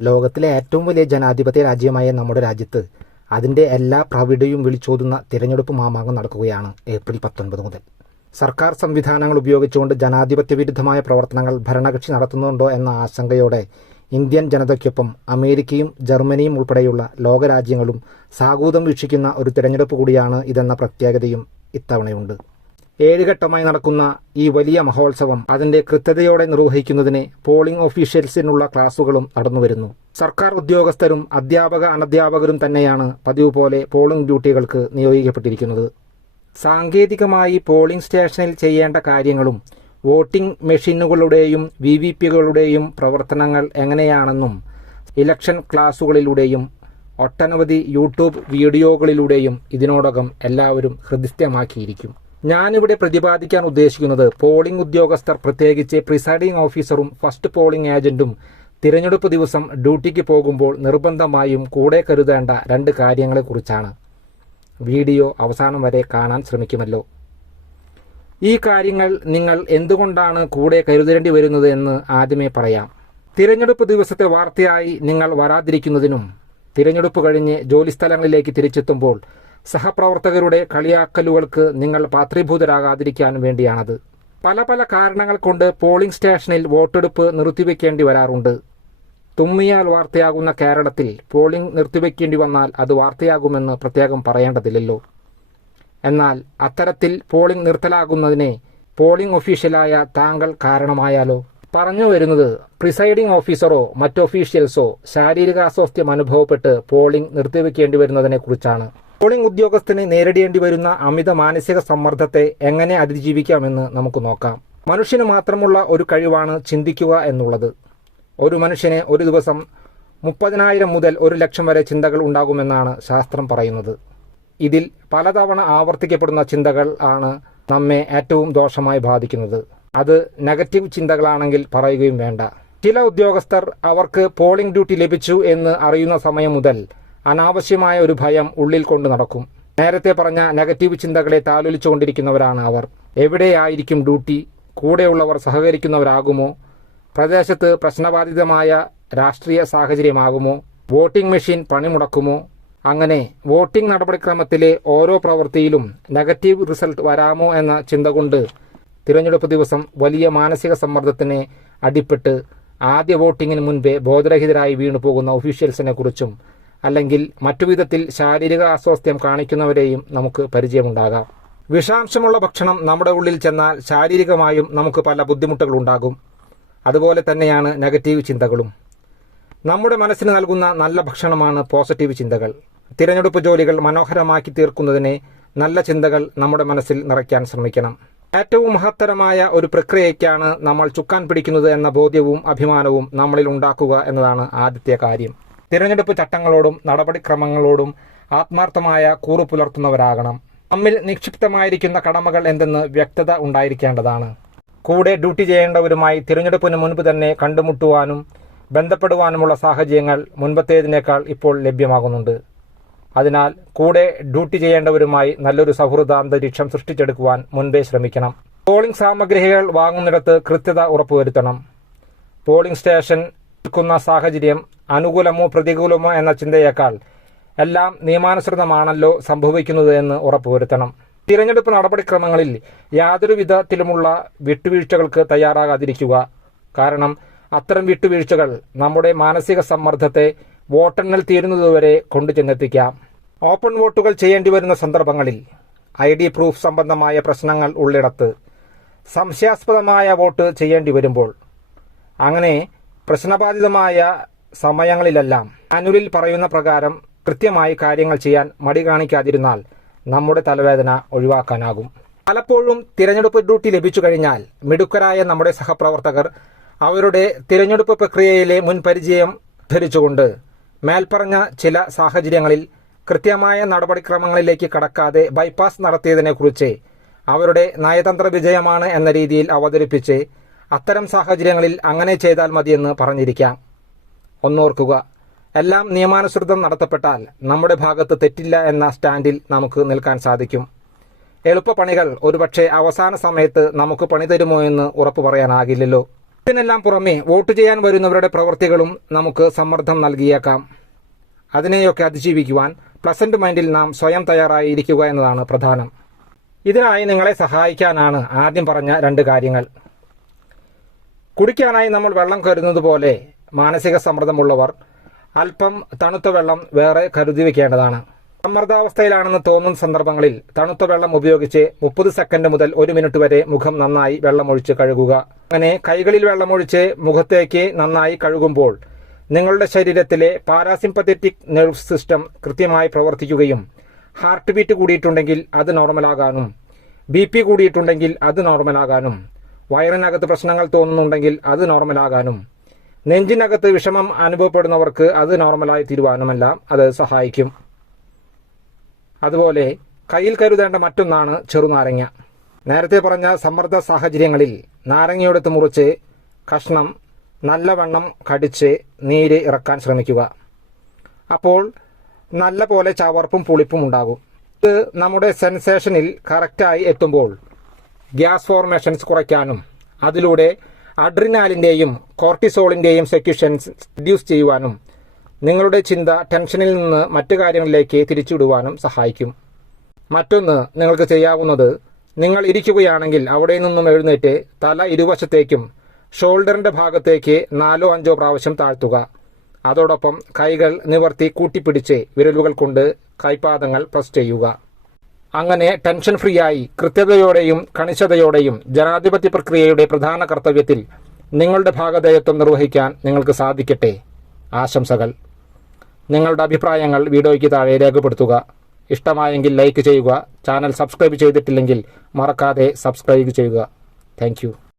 ലോകത്തിലെ ഏറ്റവും വലിയ ജനാധിപത്യ രാജ്യമായ നമ്മുടെ രാജ്യത്ത് അതിന്റെ എല്ലാ പ്രവിടയും വിളിച്ചോതുന്ന തിരഞ്ഞെടുപ്പ് മാമാങ്കം നടക്കുകയാണ് ഏപ്രിൽ പത്തൊൻപത് മുതൽ. സർക്കാർ സംവിധാനങ്ങൾ ഉപയോഗിച്ചുകൊണ്ട് ജനാധിപത്യ വിരുദ്ധമായ പ്രവർത്തനങ്ങൾ ഭരണകക്ഷി നടത്തുന്നുണ്ടോ എന്ന ആശങ്കയോടെ ഇന്ത്യൻ ജനതയ്ക്കൊപ്പം അമേരിക്കയും ജർമ്മനിയും ഉൾപ്പെടെയുള്ള ലോകരാജ്യങ്ങളും സാഗൂതം വീക്ഷിക്കുന്ന ഒരു തിരഞ്ഞെടുപ്പ് കൂടിയാണ് ഇതെന്ന പ്രത്യേകതയും ഇത്തവണയുണ്ട്. ഏഴുഘട്ടമായി നടക്കുന്ന ഈ വലിയ മഹോത്സവം അതിന്റെ കൃത്യതയോടെ നിർവഹിക്കുന്നതിന് പോളിംഗ് ഓഫീഷ്യൽസിനുള്ള ക്ലാസുകളും നടന്നുവരുന്നു. സർക്കാർ ഉദ്യോഗസ്ഥരും അധ്യാപക അനധ്യാപകരും തന്നെയാണ് പതിവ് പോലെ പോളിംഗ് ഡ്യൂട്ടികൾക്ക് നിയോഗിക്കപ്പെട്ടിരിക്കുന്നത്. സാങ്കേതികമായി പോളിംഗ് സ്റ്റേഷനിൽ ചെയ്യേണ്ട കാര്യങ്ങളും വോട്ടിംഗ് മെഷീനുകളുടെയും വി വി പികളുടെയും പ്രവർത്തനങ്ങൾ എങ്ങനെയാണെന്നും ഇലക്ഷൻ ക്ലാസുകളിലൂടെയും ഒട്ടനവധി യൂട്യൂബ് വീഡിയോകളിലൂടെയും ഇതിനോടകം എല്ലാവരും ഹൃദയമാക്കിയിരിക്കും ഞാനിവിടെ പ്രതിപാദിക്കാൻ ഉദ്ദേശിക്കുന്നത് പോളിംഗ് ഉദ്യോഗസ്ഥർ പ്രത്യേകിച്ച് പ്രിസൈഡിംഗ് ഓഫീസറും ഫസ്റ്റ് പോളിംഗ് ഏജന്റും തിരഞ്ഞെടുപ്പ് ദിവസം ഡ്യൂട്ടിക്ക് പോകുമ്പോൾ നിർബന്ധമായും കൂടെ കരുതേണ്ട രണ്ട് കാര്യങ്ങളെക്കുറിച്ചാണ്. വീഡിയോ അവസാനം വരെ കാണാൻ ശ്രമിക്കുമല്ലോ. ഈ കാര്യങ്ങൾ നിങ്ങൾ എന്തുകൊണ്ടാണ് കൂടെ കരുതേണ്ടി വരുന്നത് എന്ന് ആദ്യമേ പറയാം. തിരഞ്ഞെടുപ്പ് ദിവസത്തെ വാർത്തയായി നിങ്ങൾ വരാതിരിക്കുന്നതിനും തിരഞ്ഞെടുപ്പ് കഴിഞ്ഞ് ജോലിസ്ഥലങ്ങളിലേക്ക് തിരിച്ചെത്തുമ്പോൾ സഹപ്രവർത്തകരുടെ കളിയാക്കലുകൾക്ക് നിങ്ങൾ പാത്രീഭൂതരാകാതിരിക്കാൻ വേണ്ടിയാണത്. പല പല കാരണങ്ങൾ കൊണ്ട് പോളിംഗ് സ്റ്റേഷനിൽ വോട്ടെടുപ്പ് നിർത്തിവെക്കേണ്ടി വരാറുണ്ട്. തുമ്മിയാൽ വാർത്തയാകുന്ന കേരളത്തിൽ പോളിംഗ് നിർത്തിവെക്കേണ്ടി വന്നാൽ അത് വാർത്തയാകുമെന്ന് പ്രത്യേകം പറയേണ്ടതില്ലല്ലോ. എന്നാൽ അത്തരത്തിൽ പോളിംഗ് നിർത്തലാകുന്നതിനെ പോളിംഗ് ഒഫീഷ്യലായ താങ്കൾ കാരണമായാലോ? പറഞ്ഞു വരുന്നത് പ്രിസൈഡിംഗ് ഓഫീസറോ മറ്റ് ഒഫീഷ്യൽസോ ശാരീരിക അസ്വാസ്ഥ്യം അനുഭവപ്പെട്ട് പോളിംഗ് നിർത്തിവെക്കേണ്ടി വരുന്നതിനെ കുറിച്ചാണ്. പോളിംഗ് ഉദ്യോഗസ്ഥന് നേരിടേണ്ടി വരുന്ന അമിത മാനസിക സമ്മർദ്ദത്തെ എങ്ങനെ അതിജീവിക്കാമെന്ന് നമുക്ക് നോക്കാം. മനുഷ്യന് മാത്രമുള്ള ഒരു കഴിവാണ് ചിന്തിക്കുക എന്നുള്ളത്. ഒരു മനുഷ്യന് ഒരു ദിവസം മുപ്പതിനായിരം മുതൽ ഒരു ലക്ഷം വരെ ചിന്തകൾ ഉണ്ടാകുമെന്നാണ് ശാസ്ത്രം പറയുന്നത്. ഇതിൽ പലതവണ ആവർത്തിക്കപ്പെടുന്ന ചിന്തകൾ ആണ് നമ്മെ ഏറ്റവും ദോഷമായി ബാധിക്കുന്നത്. അത് നെഗറ്റീവ് ചിന്തകളാണെങ്കിൽ പറയുകയും വേണ്ട. ചില ഉദ്യോഗസ്ഥർ അവർക്ക് പോളിംഗ് ഡ്യൂട്ടി ലഭിച്ചു എന്ന് അറിയുന്ന സമയം മുതൽ അനാവശ്യമായ ഒരു ഭയം ഉള്ളിൽ കൊണ്ട് നടക്കും. നേരത്തെ പറഞ്ഞ നെഗറ്റീവ് ചിന്തകളെ താലോലിച്ചുകൊണ്ടിരിക്കുന്നവരാണ് അവർ. എവിടെയായിരിക്കും ഡ്യൂട്ടി? കൂടെയുള്ളവർ സഹകരിക്കുന്നവരാകുമോ? പ്രദേശത്ത് പ്രശ്നബാധിതമായ രാഷ്ട്രീയ സാഹചര്യമാകുമോ? Voting machine പണിമുടക്കുമോ? അങ്ങനെ വോട്ടിംഗ് നടപടിക്രമത്തിലെ ഓരോ പ്രവൃത്തിയിലും നെഗറ്റീവ് റിസൾട്ട് വരാമോ എന്ന ചിന്ത കൊണ്ട് തിരഞ്ഞെടുപ്പ് ദിവസം വലിയ മാനസിക സമ്മർദ്ദത്തിന് അടിപ്പെട്ട് ആദ്യ വോട്ടിങ്ങിന് മുൻപേ ബോധരഹിതരായി വീണുപോകുന്ന ഒഫീഷ്യൽസിനെ കുറിച്ചും അല്ലെങ്കിൽ മറ്റു വിധത്തിൽ ശാരീരിക അസ്വാസ്ഥ്യം കാണിക്കുന്നവരെയും നമുക്ക് പരിചയമുണ്ടാകാം. വിഷാംശമുള്ള ഭക്ഷണം നമ്മുടെ ഉള്ളിൽ ചെന്നാൽ ശാരീരികമായും നമുക്ക് പല ബുദ്ധിമുട്ടുകളുണ്ടാകും അതുപോലെ തന്നെയാണ് നെഗറ്റീവ് ചിന്തകളും. നമ്മുടെ മനസ്സിന് നൽകുന്ന നല്ല ഭക്ഷണമാണ് പോസിറ്റീവ് ചിന്തകൾ. തിരഞ്ഞെടുപ്പ് ജോലികൾ മനോഹരമാക്കി തീർക്കുന്നതിന് നല്ല ചിന്തകൾ നമ്മുടെ മനസ്സിൽ നിറയ്ക്കാൻ ശ്രമിക്കണം. ഏറ്റവും മഹത്തരമായ ഒരു പ്രക്രിയയ്ക്കാണ് നമ്മൾ ചുക്കാൻ പിടിക്കുന്നത് എന്ന ബോധ്യവും അഭിമാനവും നമ്മളിൽ ഉണ്ടാക്കുക എന്നതാണ് ആദ്യത്തെ കാര്യം. തിരഞ്ഞെടുപ്പ് ചട്ടങ്ങളോടും നടപടിക്രമങ്ങളോടും ആത്മാർത്ഥമായ കൂറു പുലർത്തുന്നവരാകണം. നമ്മിൽ നിക്ഷിപ്തമായിരിക്കുന്ന കടമകൾ എന്തെന്ന് വ്യക്തത ഉണ്ടായിരിക്കേണ്ടതാണ്. കൂടെ ഡ്യൂട്ടി ചെയ്യേണ്ടവരുമായി തിരഞ്ഞെടുപ്പിന് മുൻപ് തന്നെ കണ്ടുമുട്ടുവാനും ബന്ധപ്പെടുവാനുമുള്ള സാഹചര്യങ്ങൾ മുൻപത്തേതിനേക്കാൾ ഇപ്പോൾ ലഭ്യമാകുന്നുണ്ട്. അതിനാൽ കൂടെ ഡ്യൂട്ടി ചെയ്യേണ്ടവരുമായി നല്ലൊരു സൗഹൃദ അന്തരീക്ഷം സൃഷ്ടിച്ചെടുക്കുവാൻ മുൻപേ ശ്രമിക്കണം. പോളിംഗ് സാമഗ്രികൾ വാങ്ങുന്നിടത്ത് കൃത്യത ഉറപ്പുവരുത്തണം. പോളിംഗ് സ്റ്റേഷൻ നിൽക്കുന്ന സാഹചര്യം അനുകൂലമോ പ്രതികൂലമോ എന്ന ചിന്തയേക്കാൾ എല്ലാം നിയമാനുസൃതമാണല്ലോ സംഭവിക്കുന്നത് എന്ന് ഉറപ്പുവരുത്തണം. തിരഞ്ഞെടുപ്പ് നടപടിക്രമങ്ങളിൽ യാതൊരു വിധത്തിലുമുള്ള വിട്ടുവീഴ്ചകൾക്ക് തയ്യാറാകാതിരിക്കുക. കാരണം അത്തരം വിട്ടുവീഴ്ചകൾ നമ്മുടെ മാനസിക സമ്മർദ്ദത്തെ വോട്ടെണ്ണൽ തീരുന്നതുവരെ കൊണ്ടു ചെന്നെത്തിക്കാം ഓപ്പൺ വോട്ടുകൾ ചെയ്യേണ്ടി വരുന്ന സന്ദർഭങ്ങളിൽ ഐ ഡി പ്രൂഫ് സംബന്ധമായ പ്രശ്നങ്ങൾ ഉള്ളിടത്ത് സംശയാസ്പദമായ വോട്ട് ചെയ്യേണ്ടി വരുമ്പോൾ അങ്ങനെ പ്രശ്നബാധിതമായ സമയങ്ങളിലെല്ലാം അനുരിൽ പറയുന്ന പ്രകാരം കൃത്യമായി കാര്യങ്ങൾ ചെയ്യാൻ മടി കാണിക്കാതിരുന്നാൽ നമ്മുടെ തലവേദന ഒഴിവാക്കാനാകും. പലപ്പോഴും തിരഞ്ഞെടുപ്പ് ഡ്യൂട്ടി ലഭിച്ചു കഴിഞ്ഞാൽ മിടുക്കരായ നമ്മുടെ സഹപ്രവർത്തകർ അവരുടെ തിരഞ്ഞെടുപ്പ് പ്രക്രിയയിലെ മുൻപരിചയം ധരിച്ചുകൊണ്ട് മേൽപ്പറഞ്ഞ ചില സാഹചര്യങ്ങളിൽ കൃത്യമായ നടപടിക്രമങ്ങളിലേക്ക് കടക്കാതെ ബൈപ്പാസ് നടത്തിയതിനെക്കുറിച്ച് അവരുടെ നയതന്ത്ര വിജയമാണ് എന്ന രീതിയിൽ അവതരിപ്പിച്ച് അത്തരം സാഹചര്യങ്ങളിൽ അങ്ങനെ ചെയ്താൽ മതിയെന്ന് പറഞ്ഞിരിക്കാം. ഒന്നോർക്കുക. എല്ലാം നിയമാനുസൃതം നടത്തപ്പെട്ടാൽ നമ്മുടെ ഭാഗത്ത് തെറ്റില്ല എന്ന സ്റ്റാൻഡിൽ നമുക്ക് നിൽക്കാൻ സാധിക്കും. എളുപ്പപ്പണികൾ ഒരുപക്ഷെ അവസാന സമയത്ത് നമുക്ക് പണി തരുമോ എന്ന് ഉറപ്പു പറയാനാകില്ലല്ലോ. ഇതിനെല്ലാം പുറമെ വോട്ട് ചെയ്യാൻ വരുന്നവരുടെ പ്രവൃത്തികളും നമുക്ക് സമ്മർദ്ദം നൽകിയേക്കാം. അതിനെയൊക്കെ അതിജീവിക്കുവാൻ പ്ലസന്റ് മൈൻഡിൽ നാം സ്വയം തയ്യാറായിരിക്കുക എന്നതാണ് പ്രധാനം. ഇതിനായി നിങ്ങളെ സഹായിക്കാനാണ് ആദ്യം പറഞ്ഞ രണ്ട് കാര്യങ്ങൾ. കുടിക്കാനായി നമ്മൾ വെള്ളം കരുതുന്നത് പോലെ മാനസിക സമ്മർദ്ദമുള്ളവർ അല്പം തണുത്ത വെള്ളം വേറെ കരുതി വെക്കേണ്ടതാണ്. സമ്മർദ്ദാവസ്ഥയിലാണെന്ന് തോന്നുന്ന സന്ദർഭങ്ങളിൽ തണുത്ത വെള്ളം ഉപയോഗിച്ച് മുപ്പത് സെക്കൻഡ് മുതൽ ഒരു മിനിറ്റ് വരെ മുഖം നന്നായി വെള്ളമൊഴിച്ച് കഴുകുക. അങ്ങനെ കൈകളിൽ വെള്ളമൊഴിച്ച് മുഖത്തേക്ക് നന്നായി കഴുകുമ്പോൾ നിങ്ങളുടെ ശരീരത്തിലെ പാരാസിമ്പത്തറ്റിക് നെർവ് സിസ്റ്റം കൃത്യമായി പ്രവർത്തിക്കുകയും ഹാർട്ട് ബീറ്റ് കൂടിയിട്ടുണ്ടെങ്കിൽ അത് നോർമലാകാനും ബി പി കൂടിയിട്ടുണ്ടെങ്കിൽ അത് നോർമലാകാനും വയറിനകത്ത് പ്രശ്നങ്ങൾ തോന്നുന്നുണ്ടെങ്കിൽ അത് നോർമലാകാനും നെഞ്ചിനകത്ത് വിഷമം അനുഭവപ്പെടുന്നവർക്ക് അത് നോർമലായി തീരുവാനുമല്ല അത് സഹായിക്കും. അതുപോലെ കയ്യിൽ കരുതേണ്ട മറ്റൊന്നാണ് ചെറുനാരങ്ങ. നേരത്തെ പറഞ്ഞ സമ്മർദ്ദ സാഹചര്യങ്ങളിൽ നാരങ്ങയെടുത്ത് മുറിച്ച് കഷ്ണം നല്ലവണ്ണം കടിച്ച് നീര് ഇറക്കാൻ ശ്രമിക്കുക. അപ്പോൾ നല്ല പോലെ ചവർപ്പും പുളിപ്പും ഉണ്ടാകും. ഇത് നമ്മുടെ സെൻസേഷനിൽ കറക്റ്റായി എത്തുമ്പോൾ ഗ്യാസ് ഫോർമേഷൻസ് കുറയ്ക്കാനും അതിലൂടെ അഡ്രിനാലിന്റെയും കോർട്ടിസോളിന്റെയും സെക്യൂഷൻസ് റിഡ്യൂസ് ചെയ്യുവാനും നിങ്ങളുടെ ചിന്ത ടെൻഷനിൽ നിന്ന് മറ്റു കാര്യങ്ങളിലേക്ക് തിരിച്ചുവിടുവാനും സഹായിക്കും. മറ്റൊന്ന് നിങ്ങൾക്ക് ചെയ്യാവുന്നത് നിങ്ങൾ ഇരിക്കുകയാണെങ്കിൽ അവിടെ നിന്നും എഴുന്നേറ്റ് തല ഇരുവശത്തേക്കും ഷോൾഡറിന്റെ ഭാഗത്തേക്ക് നാലോ അഞ്ചോ പ്രാവശ്യം താഴ്ത്തുക. അതോടൊപ്പം കൈകൾ നിവർത്തി കൂട്ടിപ്പിടിച്ച് വിരലുകൾ കൊണ്ട് കൈപാദങ്ങൾ പ്രസ് ചെയ്യുക. അങ്ങനെ ടെൻഷൻ ഫ്രീ ആയി കൃത്യതയോടെയും കണിശതയോടെയും ജനാധിപത്യ പ്രക്രിയയുടെ പ്രധാന കർത്തവ്യത്തിൽ നിങ്ങളുടെ ഭാഗധേയത്വം നിർവഹിക്കാൻ നിങ്ങൾക്ക് സാധിക്കട്ടെ. ആശംസകൾ. നിങ്ങളുടെ അഭിപ്രായങ്ങൾ വീഡിയോയ്ക്ക് താഴെ രേഖപ്പെടുത്തുക. ഇഷ്ടമായെങ്കിൽ ലൈക്ക് ചെയ്യുക. ചാനൽ സബ്സ്ക്രൈബ് ചെയ്തിട്ടില്ലെങ്കിൽ മറക്കാതെ സബ്സ്ക്രൈബ് ചെയ്യുക. താങ്ക്